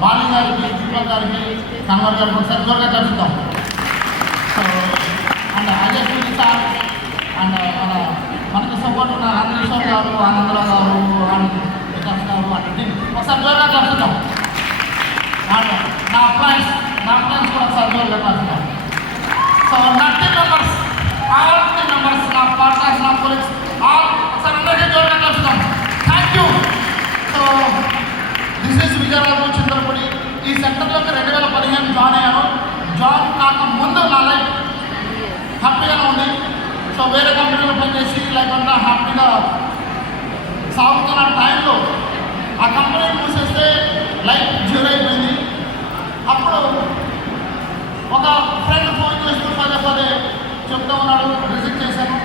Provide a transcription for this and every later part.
Bali గారికి దీపక్ గారికి కన్వర్ గారికి ఒకసారి అండ్ అజయ్ సార్ అండ్ మన మనకి సపోర్ట్ ఉన్న హరీశ్వర్ గారు ఆనందరావు గారు అండ్ వికాస్ గారు అండ్ టీం ఒకసారి దూరంగా కలుపుతాం అండ్ నా ఫ్రెండ్స్ నా ఫ్రెండ్స్ కూడా ఒకసారి దూరంగా కలుపుతాం సో నా team members all team members నా పార్ట్నర్స్ నా కొలీగ్స్ ఆల్ ఒకసారి అందరికీ దూరంగా కలుపుతాం thank you so this is Vijayaraju Chintalapudi ఈ సెక్టర్లోకి రెండు వేల పదిహేను జాయిన్ అయ్యాను జాయిన్ కాక ముందు నా లైఫ్ హ్యాపీగానే ఉంది సో వేరే కంపెనీలో పనిచేసి లేకుండా హ్యాపీగా సాగుతున్న టైంలో ఆ కంపెనీ మూసేస్తే లైఫ్ జీరో అయిపోయింది. అప్పుడు ఒక ఫ్రెండ్ ఫోన్ చేస్తూ పదే పదే చెప్తూ ఉన్నాడు రిజెక్ట్ చేశాను.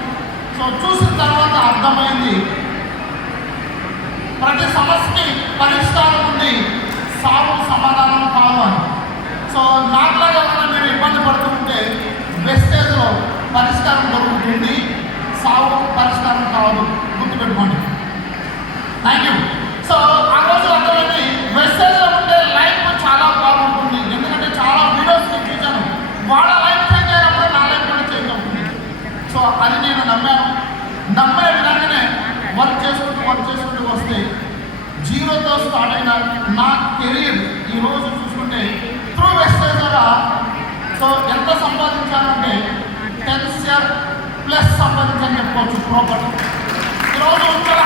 సో చూసిన తర్వాత అర్థమైంది. ప్రతి సమస్యకి పరిష్కారం ఉంది. వెళ్ళి సాగు పరిష్కారం కాదు గుర్తుపెట్టుకోండి. థ్యాంక్ యూ సో ఆ రోజు అర్థమైంది. వెస్టేజ్లో ఉంటే లైఫ్ చాలా బాగుంటుంది. ఎందుకంటే చాలా వీడియోస్ నేను చూశాను వాళ్ళ లైఫ్ చేంజ్ అయినప్పుడు నా లైఫ్ కూడా చేంజ్ అవుతుంది. సో అది నేను నమ్మాను. నమ్మే విధంగానే వర్క్ చేసుకుంటూ వర్క్ చేసుకుంటూ వస్తే జీరోతో స్టార్ట్ అయిన నా కెరీర్ ఈరోజు చూసుకుంటే త్రూ వెస్టేజ్ ద్వారా. సో ఎంత సంపాదించానంటే టెన్త్ ఇయర్ ప్లస్ సంపాదించని చెప్పుకోవచ్చు ప్రాపర్ ఈరోజు చాలా